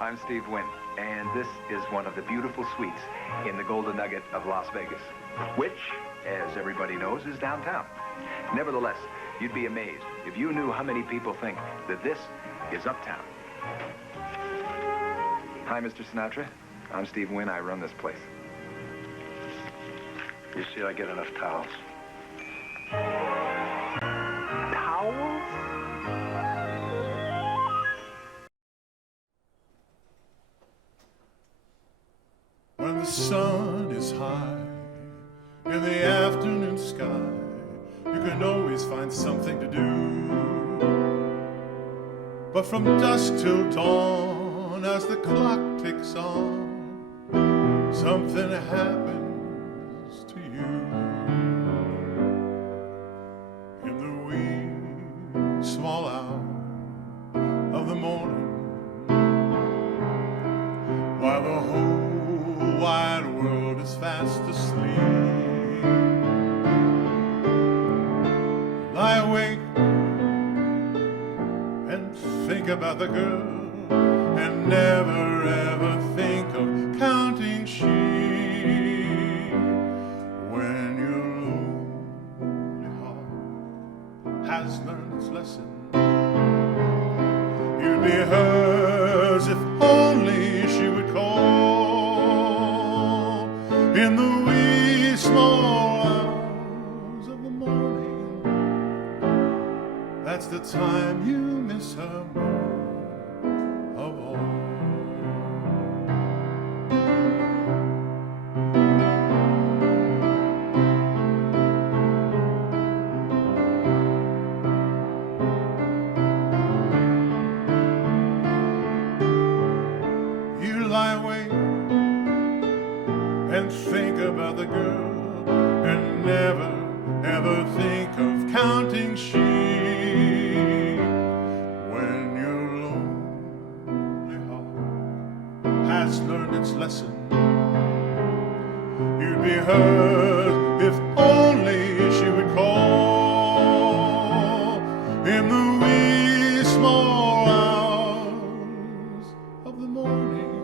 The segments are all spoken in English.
I'm Steve Wynn, and this is one of the beautiful suites in the Golden Nugget of Las Vegas, which, as everybody knows, is downtown. Nevertheless, you'd be amazed if you knew how many people think that this is uptown. Hi, Mr. Sinatra. I'm Steve Wynn. I run this place. You see, I get enough towels. Towels? When the sun is high in the afternoon sky, you can always find something to do. But from dusk till dawn, as the clock ticks on, something happens to you. In the wee small hour of the morning, while the whole wide world is fast asleep, lie awake and think about the girl, and never ever think of counting sheep. When your lonely heart has learned its lesson, you'd be hers if only she would call in the wee small hours of the morning. That's the time you miss her most of all. You lie awake and think about the girl, and never ever think of counting sheep. When your lonely heart has learned its lesson, you'd be hers if only she would call in the wee small hours of the morning.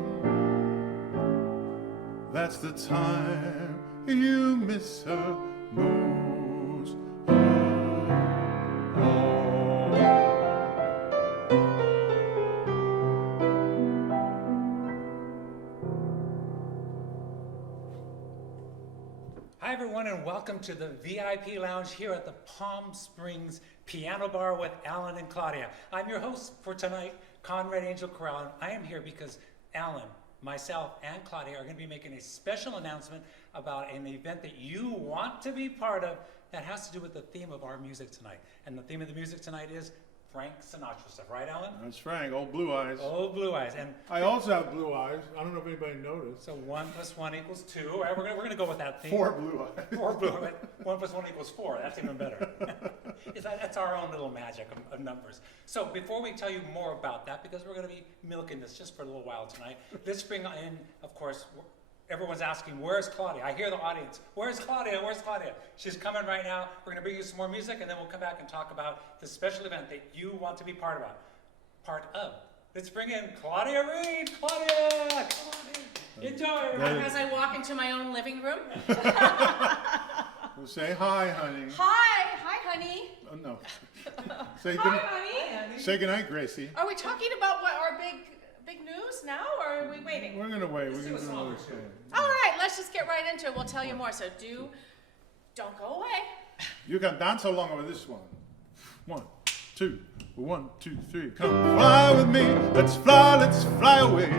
That's the time you miss her most of all. Hi everyone, and welcome to the VIP Lounge here at the Palm Springs Piano Bar with Alan and Claudia. I'm your host for tonight, Conrad Angel Corral, and I am here because Alan, myself, and Claudia are going to be making a special announcement about an event that you want to be part of that has to do with the theme of our music tonight. And the theme of the music tonight is Frank Sinatra stuff, right, Alan? That's Frank, old Blue Eyes. Old Blue Eyes. And I also have blue eyes. I don't know if anybody noticed. so 1 + 1 = 2. All right, we're gonna go with that theme. 4 blue eyes. 4 blue. 1 + 1 = 4. That's even better. That's our own little magic of numbers. So before we tell you more about that, because we're going to be milking this just for a little while tonight, let's bring in, of course, everyone's asking, where's Claudia? I hear the audience. Where's Claudia? Where's Claudia? She's coming right now. We're going to bring you some more music, and then we'll come back and talk about the special event that you want to be part of. Let's bring in Claudia Reed. Claudia, come on in. Enjoy. As I walk into my own living room. Well, say hi, honey. Hi, honey. Oh, no. Say Hi, honey. Say goodnight, Gracie. Are we talking about what our big news now, or are we waiting? We're gonna wait. We're do gonna a do song another or two. song. All right, let's just get right into it. We'll tell you more. So don't go away. You can dance along with this one. 1, 2, 1, 2, 3. Come fly with me. Let's fly away.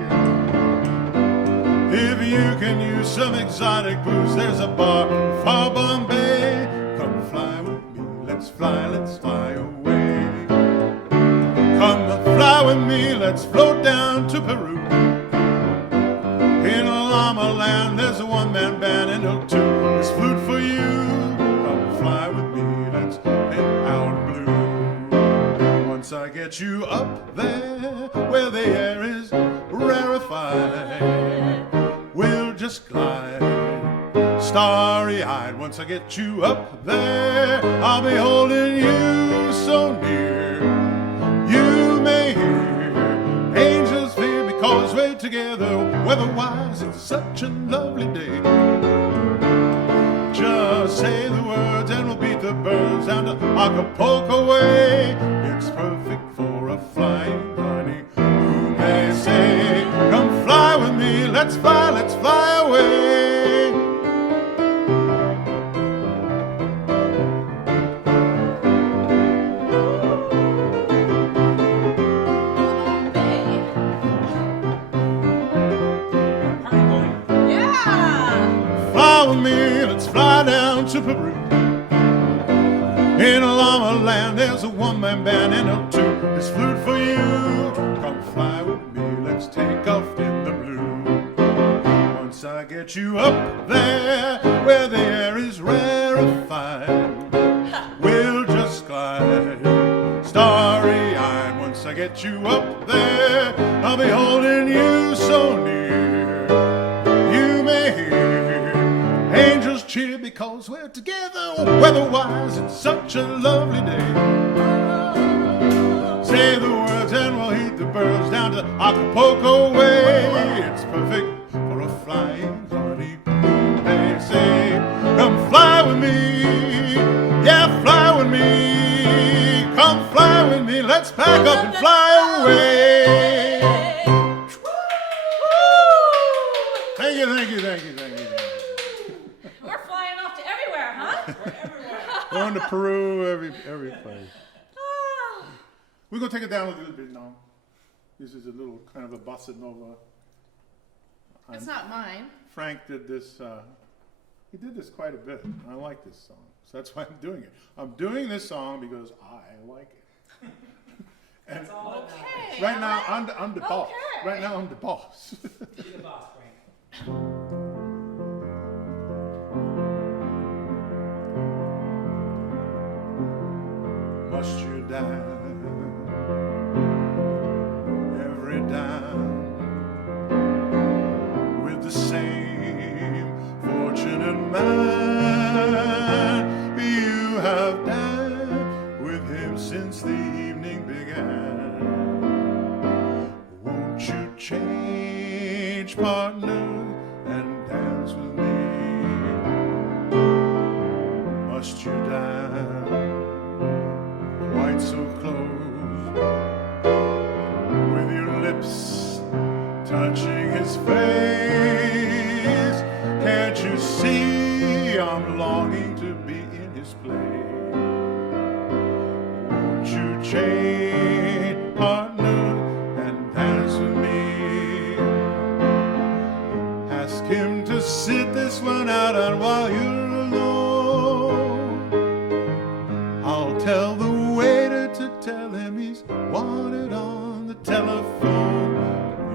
If you can use some exotic booze, there's a bar far Bombay. Come fly with me. Let's fly away. Come fly with me. Let's float down to Peru. In Llama Land, there's a one-man band, and he'll tune his flute for you. Come fly with me, let's hit out blue. Once I get you up there, where the air is rarefied, we'll just glide, starry-eyed. Once I get you up there, I'll be holding you so near. You may hear angels fear, because weather-wise, it's such a lovely day. Just say the words and we'll beat the birds down to Acapulco way. It's perfect for a flying honey. Who may say, come fly with me, let's fly away. Yeah! Fly with me, let's fly down to Peru. In a llama land, there's a one-man band and a two. This flute for you. Come fly with me, let's take off in the blue. Once I get you up there, where the air is rarefied, we'll just glide, starry-eyed. Once I get you up there, I'll be holding you so near. You may hear angels cheer because we're together. Weather-wise, it's such a lovely day. Say the words and we'll heed the birds down to Acapulco way. It's perfect for a flying honey. They say, come fly with me. Yeah, fly with me. Come fly with me. Let's pack up and fly away. Thank you, thank you, thank you, thank you. We're flying off to everywhere, huh? We're everywhere. Going to Peru, every place. Ah. We're going to take it down a little bit now. This is a little kind of a bossa nova. It's not mine. Frank did this, he did this quite a bit. I like this song, so that's why I'm doing it. I'm doing this song because I like it. And That's all that matters. Okay. right now, I'm the boss. Okay. Right now, I'm the boss. Be the boss, Frank. Must you die every dime with the same fortunate man? You have died with him since the evening began. Won't you change partners and dance with me? Must you die quite so close, with your lips touching his face? Can't you see I'm longing to be in his place? Won't you change partner and dance with me? Ask him to sit this one out, and while you're alone, I'll tell the waiter to tell him he's wanted on the telephone.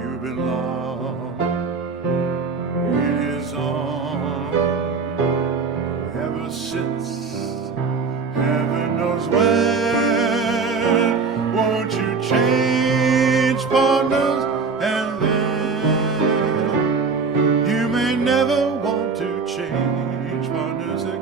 You've been lost in his arms ever since heaven knows when. Won't you change partners, and then you may never want to change partners again.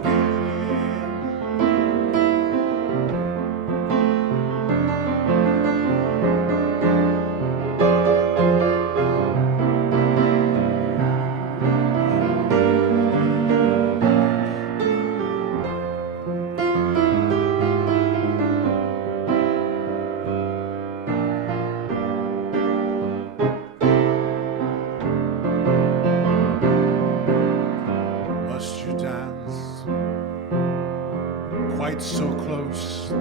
Must you dance quite so close,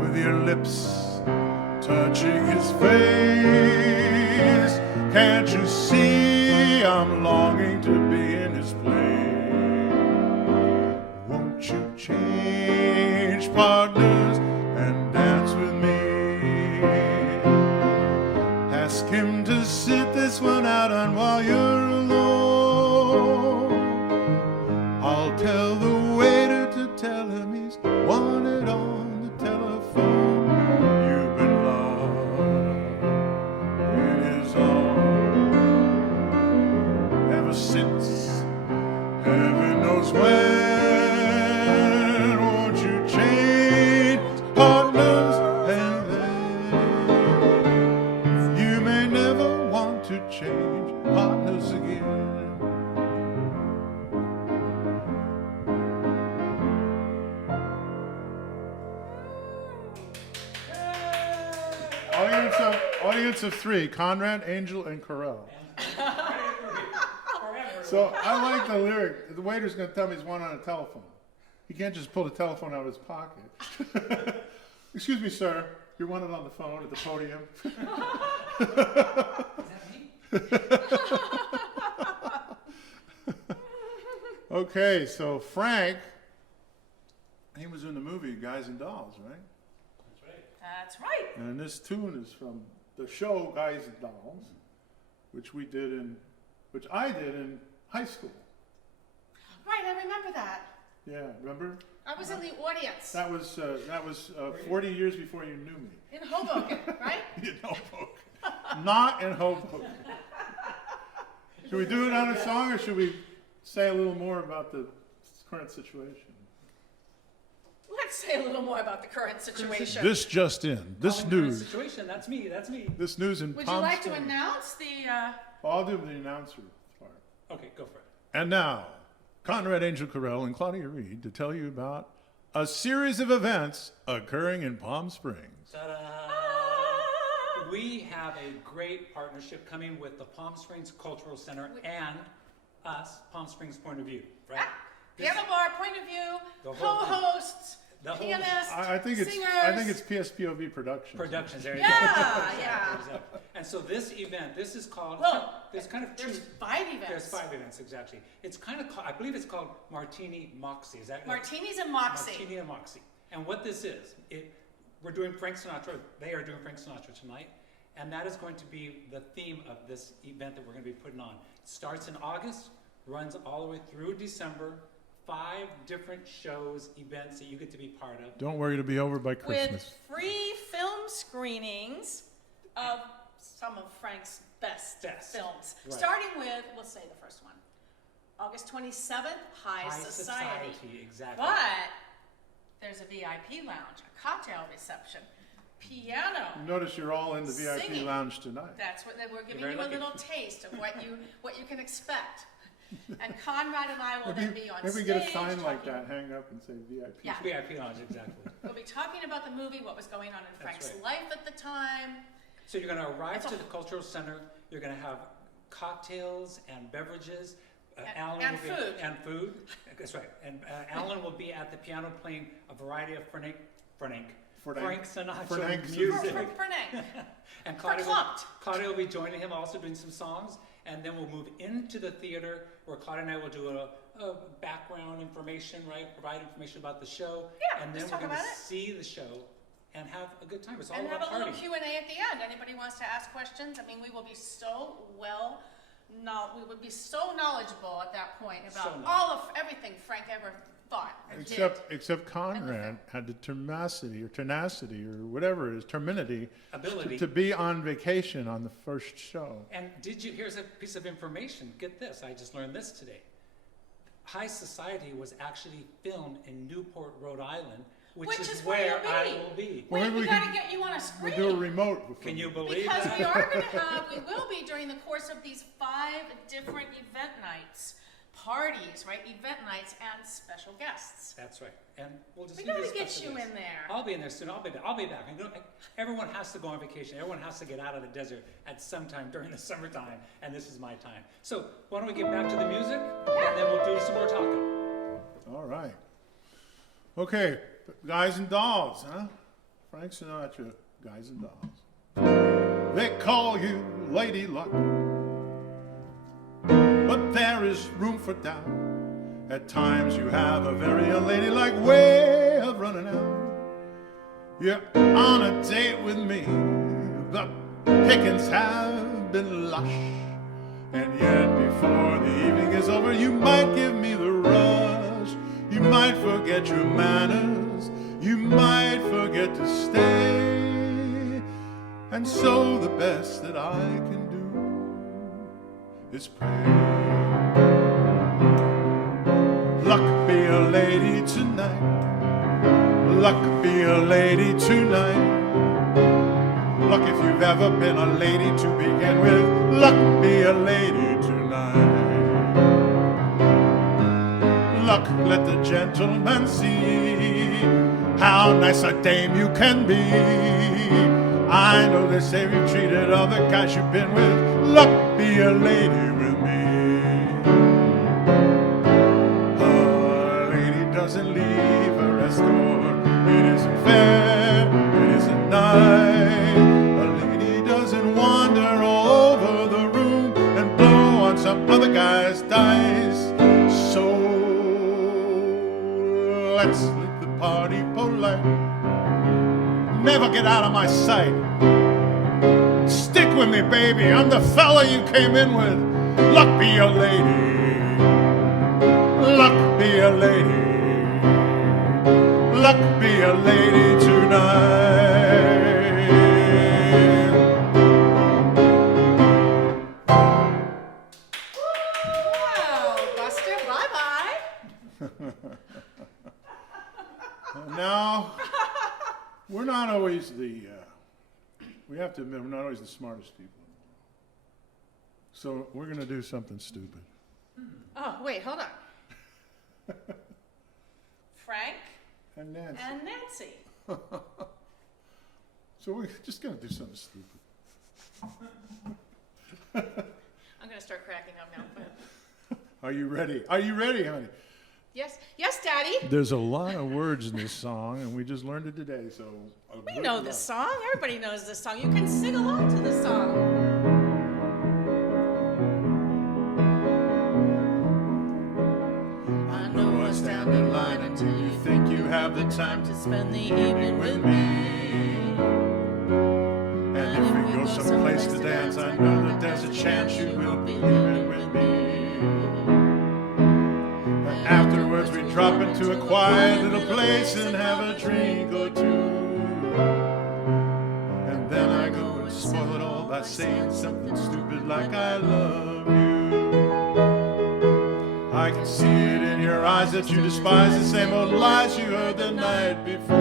with your lips touching his face? Can't you see I'm longing to be in his place? Won't you change partners and dance with me? Ask him to sit this one out, and while you're alone, I'll tell the waiter to tell him he's wanted on the telephone. You've been lost in his arms ever since heaven knows when. Won't you change Audience of 3, Conrad, Angel, and Corell. Forever. So I like the lyric. The waiter's going to tell me he's one on a telephone. He can't just pull the telephone out of his pocket. Excuse me, sir. You're wanted on the phone at the podium. Is that me? Okay, so Frank, he was in the movie Guys and Dolls, right? That's right. That's right. And this tune is from the show Guys and Dolls, which I did in high school. Right, I remember that. Yeah, remember? I was in the audience That was 40 years before you knew me. in Hoboken, right? In Hoboken. Not in Hoboken. Should we do it on a song, or should we say a little more about the current situation? Let's say a little more about the current situation. This just in. This Calling current news. situation, that's me. This news in Would Palm you like to Springs. announce the? Well, I'll do the announcer part. Okay, go for it. And now, Conrad Angel Corell and Claudia Reed to tell you about a series of events occurring in Palm Springs. Ta-da! We have a great partnership coming with the Palm Springs Cultural Center and us, Palm Springs Point of View, right? This- Piano bar, point of view, The whole thing. co-hosts, The whole- pianists, I think it's singers. PSPOV Productions. Productions, there you Yeah, go. yeah. Exactly. And so this event, this is called, Well, there's kind of There's two, 5 events. there's 5 events, exactly. It's kind of, I believe it's called Martini Moxie, is that? Martinis and Moxie. Martini and Moxie. And what this is, we're doing Frank Sinatra, they are doing Frank Sinatra tonight, and that is going to be the theme of this event that we're going to be putting on. It starts in August, runs all the way through December, 5 different shows, events that you get to be part of. Don't worry, it'll be over by With Christmas. free film screenings of some of Frank's best films. Right. Starting with, we'll say the first one, August 27th, High Society. Exactly. But there's a VIP lounge, a cocktail reception, piano. Notice you're all in the VIP Singing. lounge tonight. That's what we're giving very you a lucky. little taste of what you can expect. And Conrad and I will then be on Maybe stage. we get a sign like talking- that, hang up and say VIP. Yeah. VIP Lounge, exactly. We'll be talking about the movie, what was going on in Frank's right. life at the time. So you're going to arrive That's to a- the Cultural Center. You're going to have cocktails and beverages. And will be- food. And food. That's right. And Alan will be at the piano playing a variety of Frank Sinatra Frank music. For Nick. And Claudia Verklempt. Claudia will be joining him, also doing some songs. And then we'll move into the theater where Claudia and I will do a background information, right? Provide information about the show. Yeah, And then just we're talk going to about it. see the show and have a good time. It's all And have about a little partying. Q&A at the end. Anybody wants to ask questions? I mean, we will be so we would be so knowledgeable at that point about knowledgeable. everything Frank ever thought or did. Except Conrad had the tenacity or whatever it is, terminity Ability. to be on vacation on the first show. And here's a piece of information. Get this, I just learned this today. High Society was actually filmed in Newport, Rhode Island, which is where you'll I be. will be. Well, Wait, maybe we we gotta can- get you on a We'll screen. do a remote. Can you believe Because that? we will be during the course of these 5 different event nights, parties, right? Event nights and special guests. That's right. And we'll just We do gotta this get special you guest. in there. I'll be in there soon. I'll be back. Everyone has to go on vacation. Everyone has to get out of the desert at some time during the summertime, and this is my time. So why don't we get back to the music, and then we'll do some more talking. All right. Okay, Guys and Dolls, huh? Frank Sinatra, Guys and Dolls. They call you Lady Luck, but there is room for doubt. At times you have a very unladylike way of running out. You're on a date with me, the pickings have been lush. And yet before the evening is over, you might give me the rush. You might forget your manners, you might forget to stay. And so the best that I can do is pray. Luck be a lady tonight, luck be a lady tonight. Luck if you've ever been a lady to begin with, luck be a lady tonight. Luck, let the gentleman see how nice a dame you can be. I know they say you've treated other guys you've been with. Luck, be a lady with me. A lady doesn't leave her escort. It isn't fair, it isn't nice. A lady doesn't wander all over the room and blow on some other guy's dice. So let's leave the party polite. Never get out of my sight. Stick with me, baby. I'm the fella you came in with. Luck be a lady. Luck be a lady. Luck be a lady tonight. Wow, Buster, bye-bye. Now, we're not always we have to admit, we're not always the smartest people. So we're going to do something stupid. Oh, wait, hold on. Frank And Nancy. and Nancy. So we're just going to do something stupid. I'm gonna start cracking up now. But Are you ready? Are you ready, honey? yes, yes, Daddy. There's a lot of words in this song, and we just learned it today, so... We know this song. Everybody knows this song. You can sing along to this song. I know I stand in line until you think you have the time to spend the evening with me. And if we go someplace to dance, I know that there's a chance you will be leaving with me. And afterwards we drop into a quiet little place and have a drink or two. And then I go and spoil it all by saying something stupid like I love you. I can see it in your eyes that you despise the same old lies you heard the night before.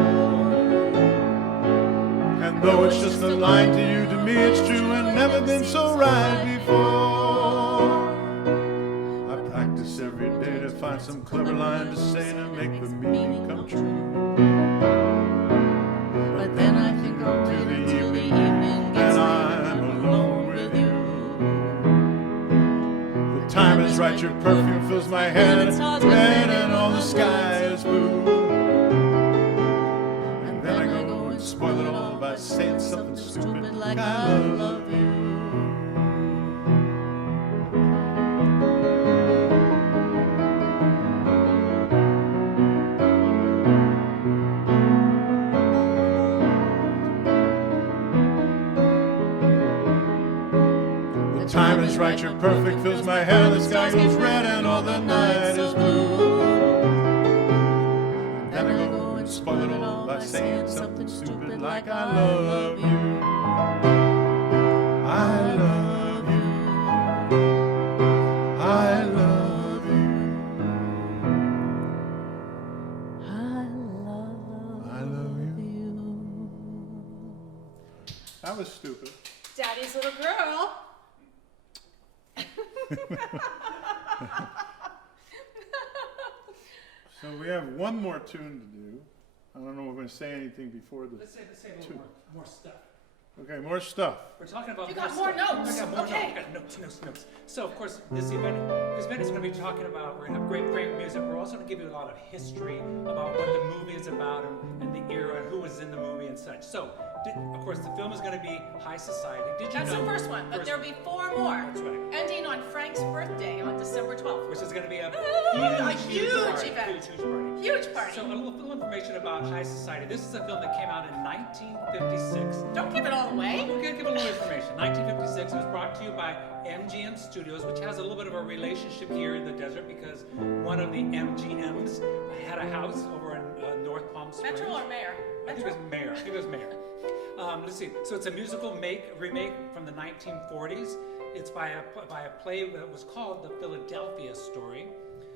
And though it's just a line to you, to me it's true and never been so right before. I practice every day to find some clever line to say to make the meaning come true. But then I think I'll do the evening and I'm alone with you. The time is right, your perfume fills my head red and all the sky is blue. And then I go and spoil it all by saying something stupid like I love you. The time is right, you're perfect, fills my hair, the sky goes red and all the night is blue. And then I go and spoil it all by saying something stupid like I love you. I love you. I love you. I love you. That was stupid. Daddy's little girl. So we have one more tune to do. I don't know if we're going to say anything before the... Let's say a little more stuff. Okay, more stuff. We're talking about You got more more stuff. notes. We got more Okay. notes. Notes. So, of course, this event is going to be talking about, we're going to have great music. We're also going to give you a lot of history about what the movie is about and the era and who was in the movie and such. So, of course, the film is going to be High Society. Did you That's know? the first one, but there'll be 4 more. That's right. Ending on Frank's birthday on December 12th. Which is going to be a Huge party. event. Huge party. Huge party. So a little information about High Society. This is a film that came out in 1956. Don't give it all away. We're going to give a little information. 1956. It was brought to you by MGM Studios, which has a little bit of a relationship here in the desert because one of the MGMs had a house over in North Palm Springs. Metro or Mayor? I think it was Mayor. Let's see. So it's a musical remake from the 1940s. It's by a play that was called The Philadelphia Story.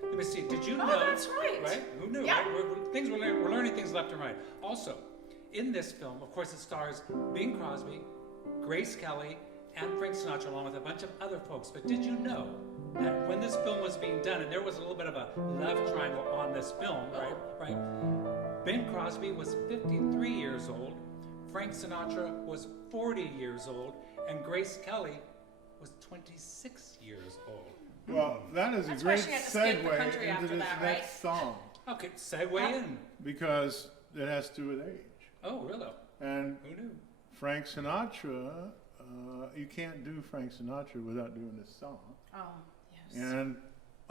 Let me see. Did you know? Oh, that's right. Right? Who knew? Yeah. Right? We're learning things left and right. Also, in this film, of course, it stars Bing Crosby, Grace Kelly, and Frank Sinatra, along with a bunch of other folks. But did you know that when this film was being done, and there was a little bit of a love triangle on this film, right? Bing Crosby was 53 years old. Frank Sinatra was 40 years old, and Grace Kelly was 26 years old. Well, that is That's a why great she had to skip the segue country into after this that, right? next song Okay, segue in. because it has to do with age. Oh, really? And Who knew? Frank Sinatra, you can't do Frank Sinatra without doing this song. Oh, yes. And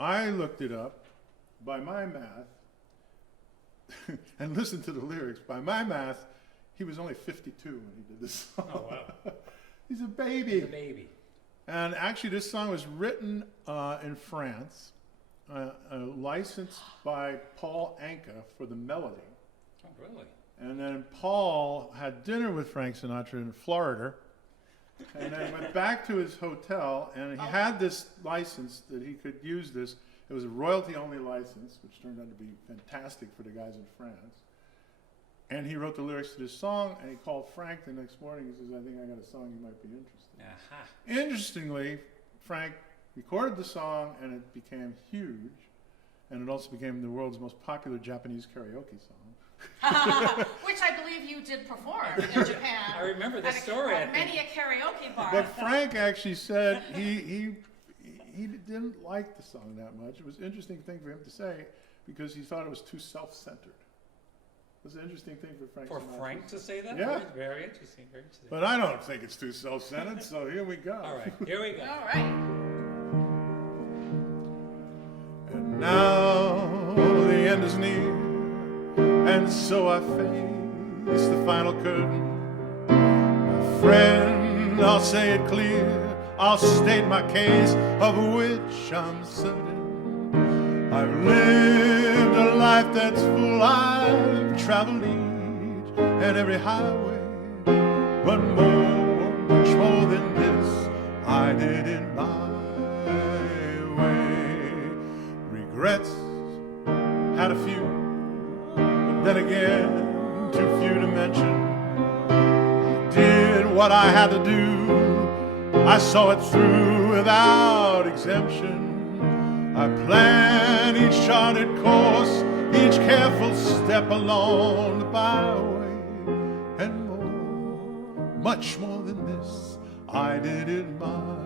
I looked it up by my math and listened to the lyrics. By my math, he was only 52 when he did this song. Oh, wow. He's a baby. He's a baby. And actually, this song was written in France, licensed by Paul Anka for the melody. Oh, really? And then Paul had dinner with Frank Sinatra in Florida, and then went back to his hotel, and he had this license that he could use this. It was a royalty-only license, which turned out to be fantastic for the guys in France. And he wrote the lyrics to this song, and he called Frank the next morning. He says, I think I got a song you might be interested in. Aha. Interestingly, Frank recorded the song, and it became huge, and it also became the world's most popular Japanese karaoke song. Which I believe you did perform in Japan. I remember the at story, I At think. many a karaoke bar. But Frank actually said he didn't like the song that much. It was an interesting thing for him to say because he thought it was too self-centered. It was an interesting thing for Frank For Sinatra. Frank to say that? Yeah. Very interesting, very interesting. But I don't think it's too self-centered, so here we go. All right, here we go. All right. And now the end is near, and so I face the final curtain. My friend, I'll say it clear, I'll state my case, of which I'm certain. I've lived a life that's full, I've traveled each and every highway, but much more than this, I did in my way. Regrets, had a few, but then again, too few to mention. I did what I had to do, I saw it through without exemption. I planned each charted course, each careful step along the byway, and more, much more than this, I did it my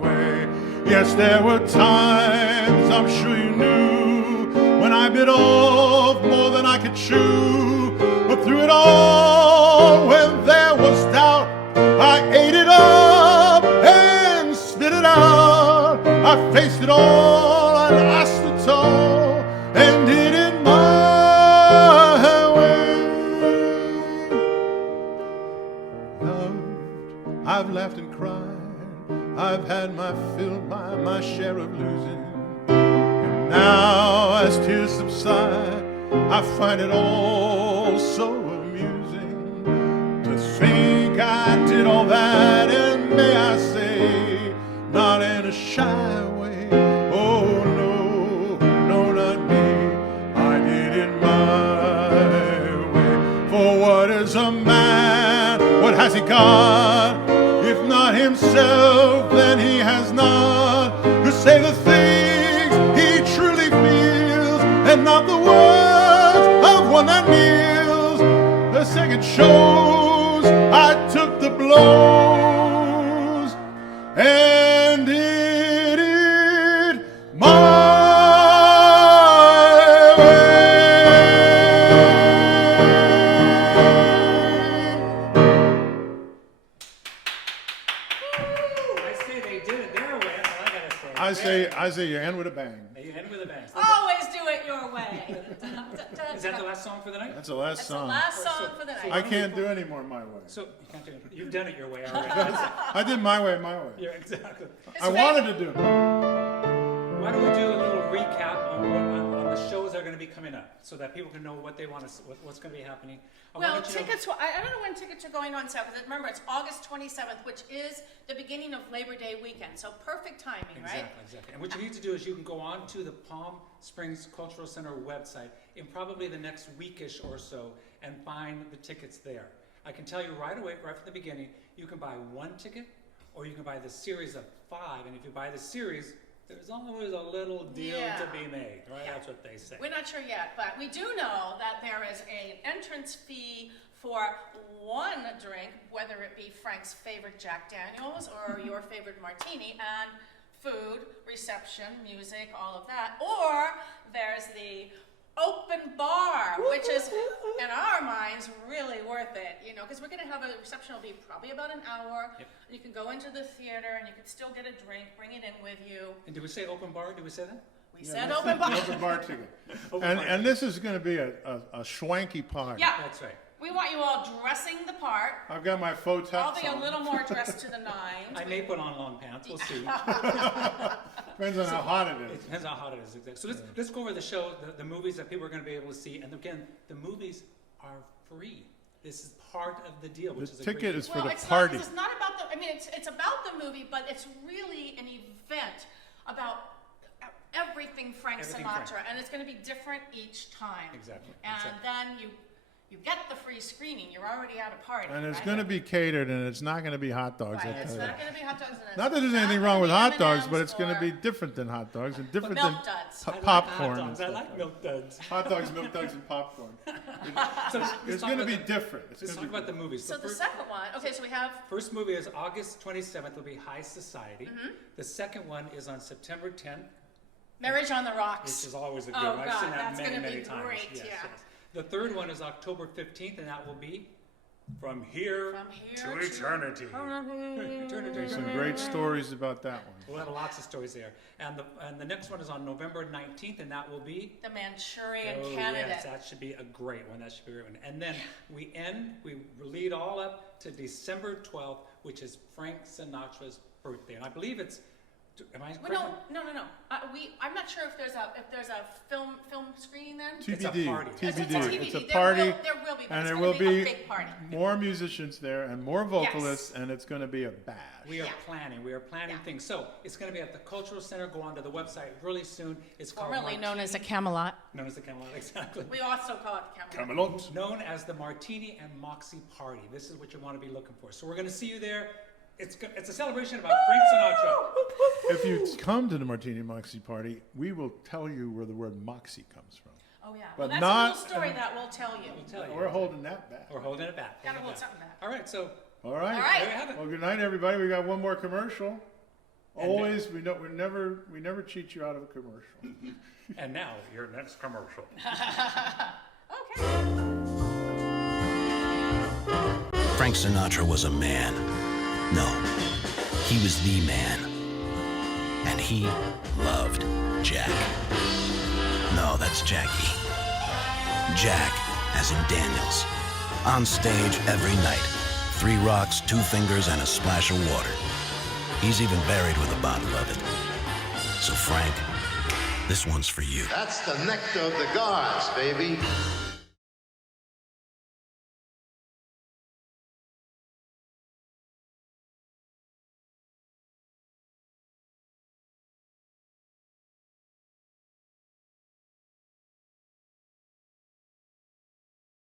way. Yes, there were times, I'm sure you knew, when I bit off more than I could chew. But through it all, when there was doubt, I ate it up and spit it out. I faced it all and asked the toll and did it my way. Loved, I've laughed and cried, I've had my fill, my share of losing. And now as tears subside, I find it all so amusing to think I did all that, and may I say, not in a shy way. Oh no, no, not me, I did it my way. For what is a man, what has he got? If not himself, then he has not to say the things he truly feels, and not the words of one that kneels. The second shows I took the blows and did it my I say they did it their way, that's all I gotta say. I say you end with a bang. You end with a bang. Always do it your way. Is that the last song for the night? That's the last That's the song. last song for the night. I can't do any more my way. So, you can't do it. You've done it your way already. That's- I did my way, my way. yeah, exactly. I wanted to do it. Why don't we do a little recap on the shows that are going to be coming up, so that people can know what they want to, what's going to be happening. I Well, wanted to know- tickets, I don't know when tickets are going on sale, because remember, it's August 27th, which is the beginning of Labor Day weekend, so perfect timing, right? Exactly, exactly. And what you need to do is you can go on to the Palm Springs Cultural Center website in probably the next weekish or so and find the tickets there. I can tell you right away, right from the beginning, you can buy one ticket or you can buy the series of 5. And if you buy the series, there's always a little deal Yeah. to be made, right? Yeah. That's what they say. We're not sure yet, but we do know that there is an entrance fee for one drink, whether it be Frank's favorite Jack Daniels or your favorite martini, and food, reception, music, all of that. Or there's the open bar, which is, in our minds, really worth it, you know, because we're going to have a reception. It'll be probably about an hour. Yep. You can go into the theater and you can still get a drink, bring it in with you. And did we say open bar? Did we say that? We said open bar. Open bar ticket. Open bar. And this is going to be a swanky party. Yeah, That's right. we want you all dressing the part. I've got my faux I'll tux be a on. little more dressed to the nines. I may put on long pants. We'll see. Depends on how hot it It is. depends on how hot it is. Exactly. So let's go over the show, the movies that people are going to be able to see. And again, the movies are free. This is part of the deal, which The is a ticket great is for Well, the it's party. Not, it's not about the, I mean, it's about the movie, but it's really an event about everything Frank Everything Sinatra, Frank. and it's going to be different each time. Exactly, And exactly. then you get the free screening. You're already at a party. And it's right? going to be catered, and it's not going to be hot dogs. Right, I'll it's tell you not that. going to be hot dogs. And Not that there's it's anything not wrong with gonna hot be dogs, M&Ms but it's going to or- be different than hot dogs and different milk than duds. I like popcorn. hot and dogs. I stuff like that. milk duds. Hot dogs, milk duds, and popcorn. So let's It's talk going to about be the- different. It's Let's gonna talk be about the movies. So the second one, okay, so we have First movie is August 27th. Will be High Society. Mm-hmm. The second one is on September 10th, Marriage on the Rocks. which is always a good Oh, one. I've God, seen that that's many, gonna be many times. great, Yes, yeah. yes. The third one is October 15th, and that will be From Here, From Here to to Eternity. Eternity. There's some great stories about that one. We'll have lots of stories there. And the next one is on November 19th, and that will be The Manchurian Oh, Candidate. yes, that should be a great one. That should be a great one. And then we lead all up to December 12th, which is Frank Sinatra's birthday. And I believe it's, am I correct? Well, no. I'm not sure if there's a film screening then. It's a TBD. party. It's a TBD. TBD. It's a There party. will be, but And it's there going will to be a be big party. more musicians there and more vocalists, and it's going to be a bash. We are Yeah. planning. We are planning Yeah. things. So it's going to be at the Cultural Center. Go onto the website really soon. It's called Formerly known as a Martini- Camelot. known as the Camelot, exactly. We also call it Camelot. Camelot. Known as the Martini and Moxie Party. This is what you want to be looking for. So we're going to see you there. It's a celebration about Frank Sinatra. If you come to the Martini Moxie party, we will tell you where the word Moxie comes from. Oh yeah. But Well, that's not- a little story that we'll tell you. We'll tell you. We're holding that back. We're holding it back. Gotta holding hold it something back. All right, so All right. All right. there you have it. Well, good night, everybody. We got one more commercial. And Always, we never cheat you out of a commercial. And now, your next commercial. Okay. Frank Sinatra was a man. No, he was the man. And he loved Jack. No, that's Jackie. Jack, as in Daniels. On stage every night. 3 rocks, 2 fingers, and a splash of water. He's even buried with a bottle of it. So Frank, this one's for you. That's the nectar of the gods, baby.